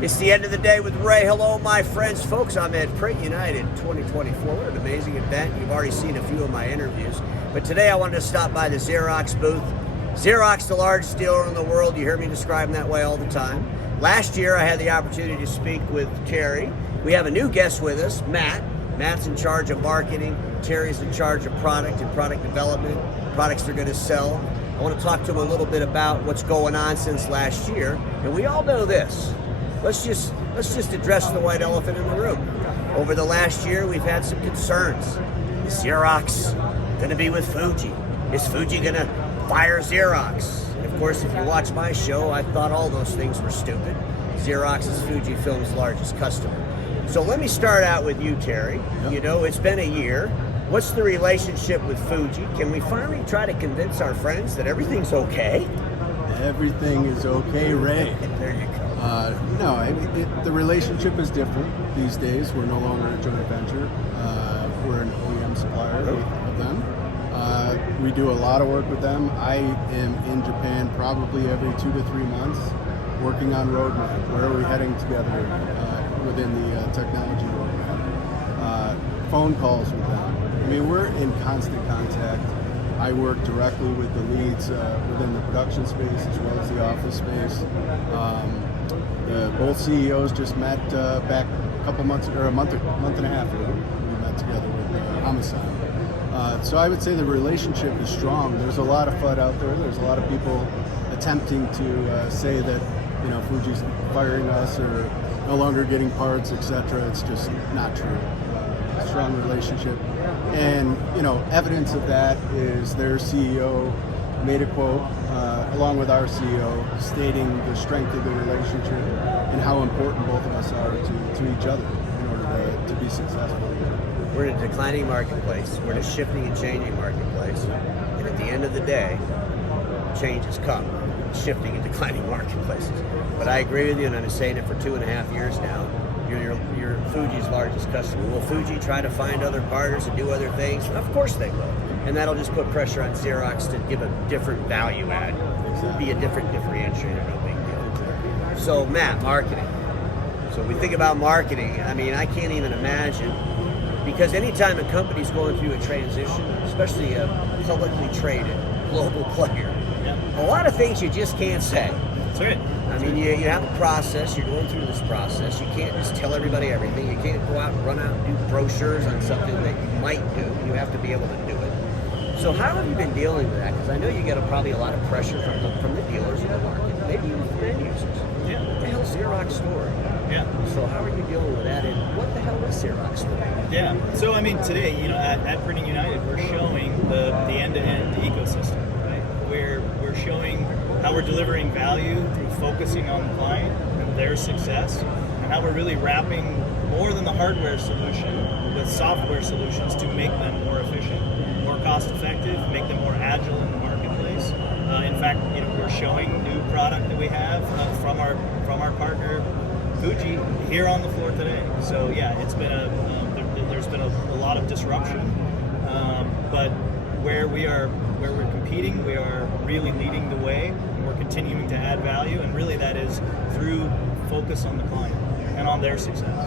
It's the end of the day with Ray. Hello, my friends. Folks, I'm at Print United 2024. What an amazing event. You've already seen a few of my interviews. But today I wanted to stop by the Xerox booth. Xerox, the largest dealer in the world. You hear me describe them that way all the time. Last year, I had the opportunity to speak with Terry. We have a new guest with us, Matt. Matt's in charge of marketing. Terry's in charge of product and product development. Products they're going to sell. I want to talk to him a little bit about what's going on since last year. And we all know this. Let's just address the white elephant in the room. Over the last year, we've had some concerns. Is Xerox going to be with Fuji? Is Fuji going to fire Xerox? And of course, if you watch my show, I thought all those things were stupid. Xerox is FujiFilm's largest customer. So let me start out with you, Terry. Yep. You know, it's been a year. What's the relationship with Fuji? Can we finally try to convince our friends that everything's okay? Everything is okay, Ray. There you go. The relationship is different these days. We're no longer a joint venture. We're an OEM supplier of them. We do a lot of work with them. I am in Japan probably every 2 to 3 months working on roadmap. Where are we heading together within the technology roadmap? Phone calls with them. I mean, we're in constant contact. I work directly with the leads within the production space as well as the office space. Both CEOs just met back a couple months, or a month and a half ago. We met together with Homicide. So I would say the relationship is strong. There's a lot of FUD out there. There's a lot of people attempting to say that Fuji's firing us or no longer getting parts, etc. It's just not true. Strong relationship. And evidence of that is their CEO made a quote along with our CEO stating the strength of the relationship and how important both of us are to each other in order to be successful. We're in a declining marketplace. We're in a shifting and changing marketplace. And at the end of the day, change has come. Shifting and declining marketplaces. But I agree with you, and I've been saying it for 2.5 years now. You're Fuji's largest customer. Will Fuji try to find other partners and do other things? Of course they will. And that'll just put pressure on Xerox to give a different value add. It'll be a different differentiator, no big deal. So Matt, marketing. So we think about marketing, I mean, I can't even imagine, because anytime a company's going through a transition, especially a publicly traded global player, a lot of things you just can't say. That's right. I mean, you have a process, you're going through this process, you can't just tell everybody everything, you can't go out and run out and do brochures on something that you might do, you have to be able to do it. So how have you been dealing with that? Because I know you get probably a lot of pressure from the dealers in the market, maybe even from end users. Yeah. What the hell's Xerox story? Yeah. So how are you dealing with that, and what the hell is Xerox story? Yeah. So I mean, today, at Printing United, we're showing the end-to-end ecosystem, right? We're showing how we're delivering value through focusing on the client and their success, and how we're really wrapping more than the hardware solution with software solutions to make them more efficient, more cost-effective, make them more agile in the marketplace. In fact, we're showing new product that we have from our partner Fuji here on the floor today. So yeah, it's been there's been a lot of disruption, but where we're competing, we are really leading the way, and we're continuing to add value, and really that is through focus on the client and on their success.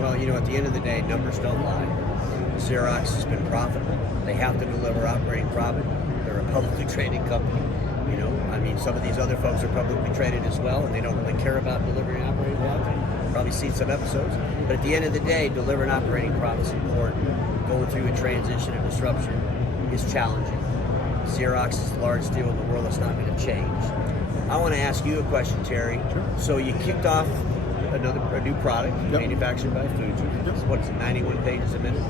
Well, at the end of the day, numbers don't lie. Xerox has been profitable. They have to deliver operating profit. They're a publicly traded company. I mean, some of these other folks are publicly traded as well, and they don't really care about delivering operating profit. Probably seen some episodes. But at the end of the day, delivering operating profit is important. Going through a transition and disruption is challenging. Xerox is the largest deal in the world. That's not going to change. I want to ask you a question, Terry. Sure. So you kicked off a new product manufactured by Fuji. Yep. What's it, 91 pages a minute?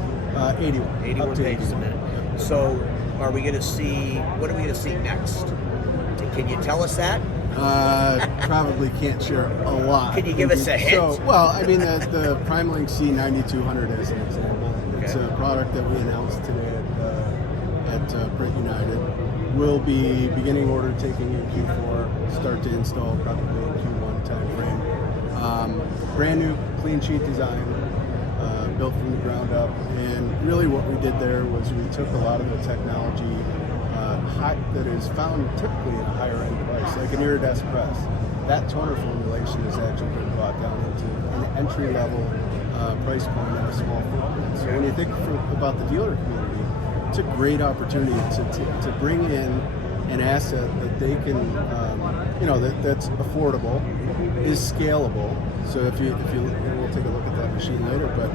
81. 81 pages a minute. So what are we going to see next? Can you tell us that? Probably can't share a lot. Can you give us a hint? The PrimeLink C9200 as an example. It's a product that we announced today at Print United. We'll be beginning order taking in Q4, start to install probably in Q1 timeframe. Brand new clean sheet design, built from the ground up. And really what we did there was we took a lot of the technology that is found typically in a higher end device, like an iridescent press, that toner formulation has actually been brought down into an entry-level price point at a small footprint. So when you think about the dealer community, it's a great opportunity to bring in an asset that they can, that's affordable, is scalable. So if you we'll take a look at that machine later, but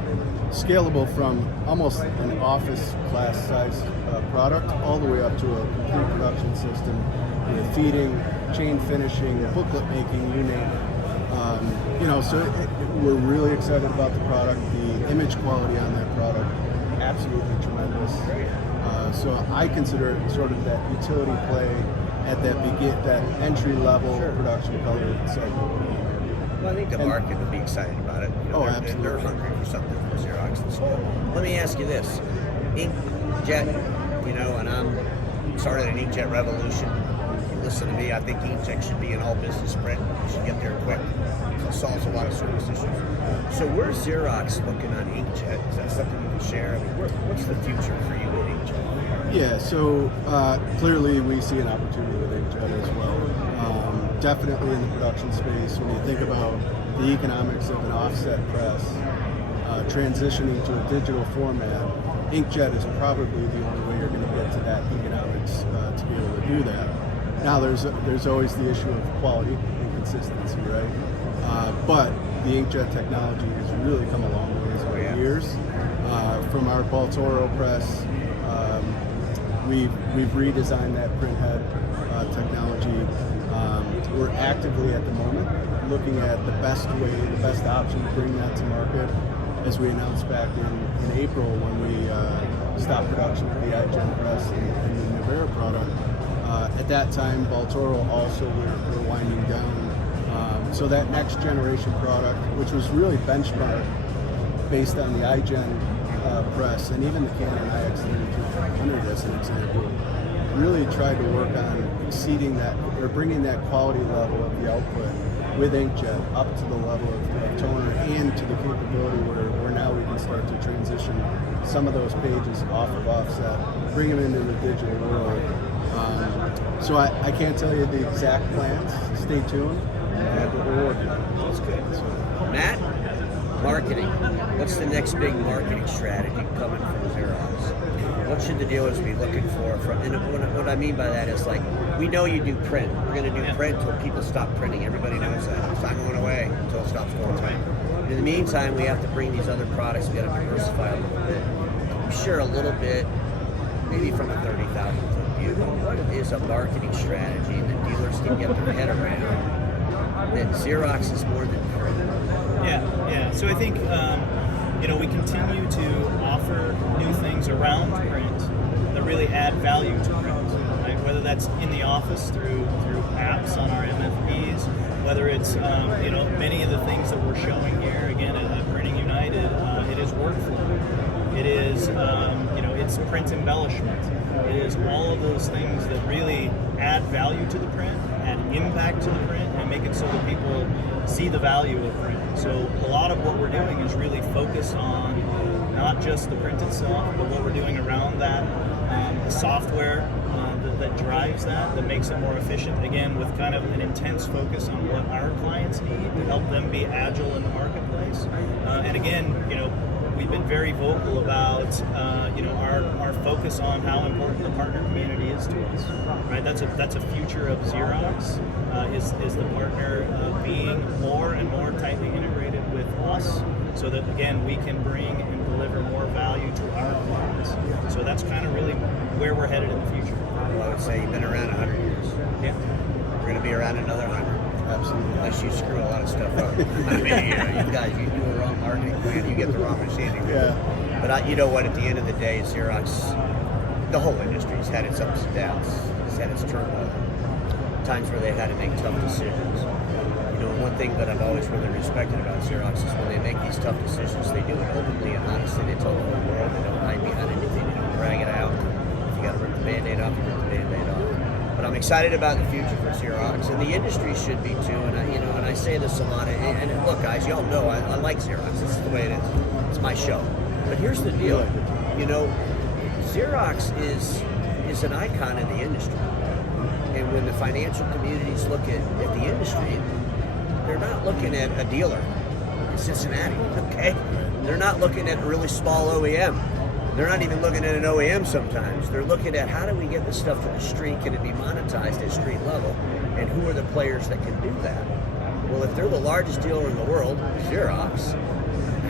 scalable from almost an office class size product all the way up to a complete production system with feeding, chain finishing, booklet making, you name it. So we're really excited about the product. The image quality on that product, absolutely tremendous. So I consider it sort of that utility play at that entry level production color segment. Well, I think the market would be excited about it. Absolutely. They're hungry for something from Xerox. Let me ask you this. Inkjet, and I'm started an Inkjet Revolution. Listen to me, I think inkjet should be an all-business print. You should get there quick. It solves a lot of service issues. So where's Xerox looking on inkjet? Is that something you can share? I mean, what's the future for you with inkjet? Yeah, so clearly we see an opportunity with inkjet as well. Definitely in the production space, when you think about the economics of an offset press, transitioning to a digital format, inkjet is probably the only way you're going to get to that economics to be able to do that. Now, there's always the issue of quality and consistency, right? But the inkjet technology has really come a long ways over the years. From our Baltoro press, we've redesigned that print head technology. We're actively at the moment looking at the best option to bring that to market. As we announced back in April when we stopped production of the iGen press and the Nevera product. At that time, Baltoro also were winding down. So that next generation product, which was really benchmarked based on the iGen press and even the Canon IX3200 as an example, really tried to work on exceeding that or bringing that quality level of the output with inkjet up to the level of toner and to the capability where now we can start to transition some of those pages off of offset, bring them into the digital world. So I can't tell you the exact plans. Stay tuned. But we're working on it. That's good. So, Matt, marketing. What's the next big marketing strategy coming from Xerox? What should the dealers be looking for? And what I mean by that is, like, we know you do print. We're going to do print until people stop printing. Everybody knows that. It's not going away until it stops going away. In the meantime, we have to bring these other products. We got to diversify a little bit. Share a little bit, maybe from a 30,000 foot view. What is a marketing strategy that dealers can get their head around? That Xerox is more than print. Yeah. So I think we continue to offer new things around print that really add value to print. Right? Whether that's in the office through apps on our MFPs, whether it's many of the things that we're showing here again at Printing United, it is workflow. It is it's print embellishment. It is all of those things that really add value to the print, add impact to the print, and make it so that people see the value of print. So a lot of what we're doing is really focused on not just the print itself, but what we're doing around that, the software that drives that makes it more efficient, again, with kind of an intense focus on what our clients need to help them be agile in the marketplace. And again, we've been very vocal about our focus on how important the partner community is to us. Right, that's a future of Xerox. Is the partner being more and more tightly integrated with us, so that again we can bring and deliver more value to our clients. So that's kind of really where we're headed in the future. Well, I would say you've been around 100 years. Yeah, We're going to be around another 100. Absolutely. Unless you screw a lot of stuff up. I mean, you guys, you do a wrong marketing plan, you get the wrong machine. Yeah. But you know what? At the end of the day, Xerox, the whole industry has had its ups and downs. It's had its turmoil. Times where they've had to make tough decisions. One thing that I've always really respected about Xerox is when they make these tough decisions, they do it openly and honestly. They tell the whole world. They don't hide behind anything. They don't drag it out. If you got to rip the Band-Aid off, you rip the Band-Aid off. But I'm excited about the future for Xerox, and the industry should be too. And I say this a lot. And look, guys, y'all know I like Xerox. This is the way it is. It's my show. But here's the deal. Xerox is an icon in the industry. And when the financial communities look at the industry, they're not looking at a dealer in Cincinnati, okay? They're not looking at a really small OEM. They're not even looking at an OEM sometimes. They're looking at how do we get the stuff to the street, can it be monetized at street level, and who are the players that can do that? Well, if they're the largest dealer in the world, Xerox,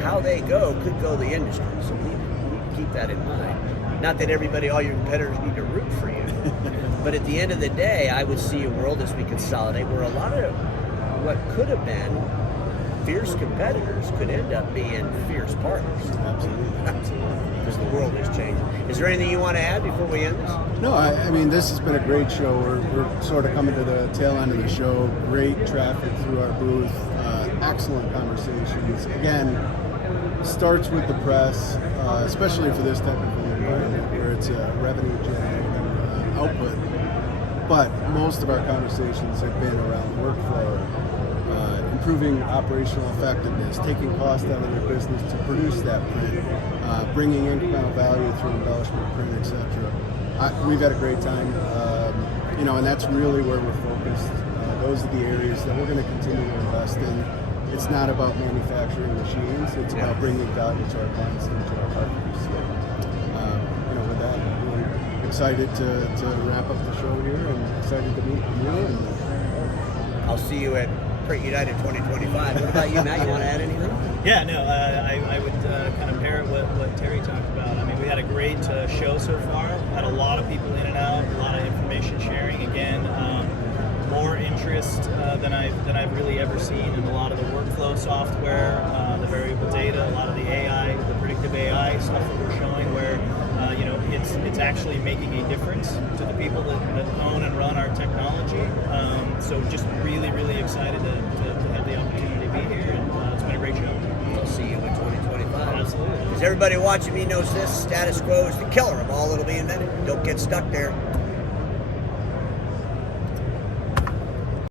how they go could go the industry. So we need to keep that in mind. Not that everybody, all your competitors need to root for you, but at the end of the day, I would see a world as we consolidate where a lot of what could have been fierce competitors could end up being fierce partners. Absolutely. Because the world is changing. Is there anything you want to add before we end this? No, I mean, this has been a great show. We're sort of coming to the tail end of the show. Great traffic through our booth. Excellent conversations. Again, starts with the press, especially for this type of environment where it's a revenue-generating output. But most of our conversations have been around workflow, improving operational effectiveness, taking cost out of their business to produce that print, bringing incremental value through embellishment, print, etc. We've had a great time, and that's really where we're focused. Those are the areas that we're going to continue to invest in. It's not about manufacturing machines; it's about bringing value to our clients and to our partners. So, with that, we're excited to wrap up the show here, and excited to meet you. And I'll see you at Print United 2025. What about you, Matt? You want to add anything? Yeah, no, I would kind of pair what Terry talked about. I mean, we had a great show so far. Had a lot of people in and out, a lot of information sharing. Again, more interest than I've really ever seen in a lot of the workflow software, the variable data, a lot of the AI, the predictive AI stuff that we're showing, where it's actually making a difference to the people that own and run our technology. So just really, really excited to have the opportunity to be here, and it's been a great show. I'll see you in 2025. Absolutely. Because everybody watching me knows this, status quo is the killer of all that'll be invented. Don't get stuck there.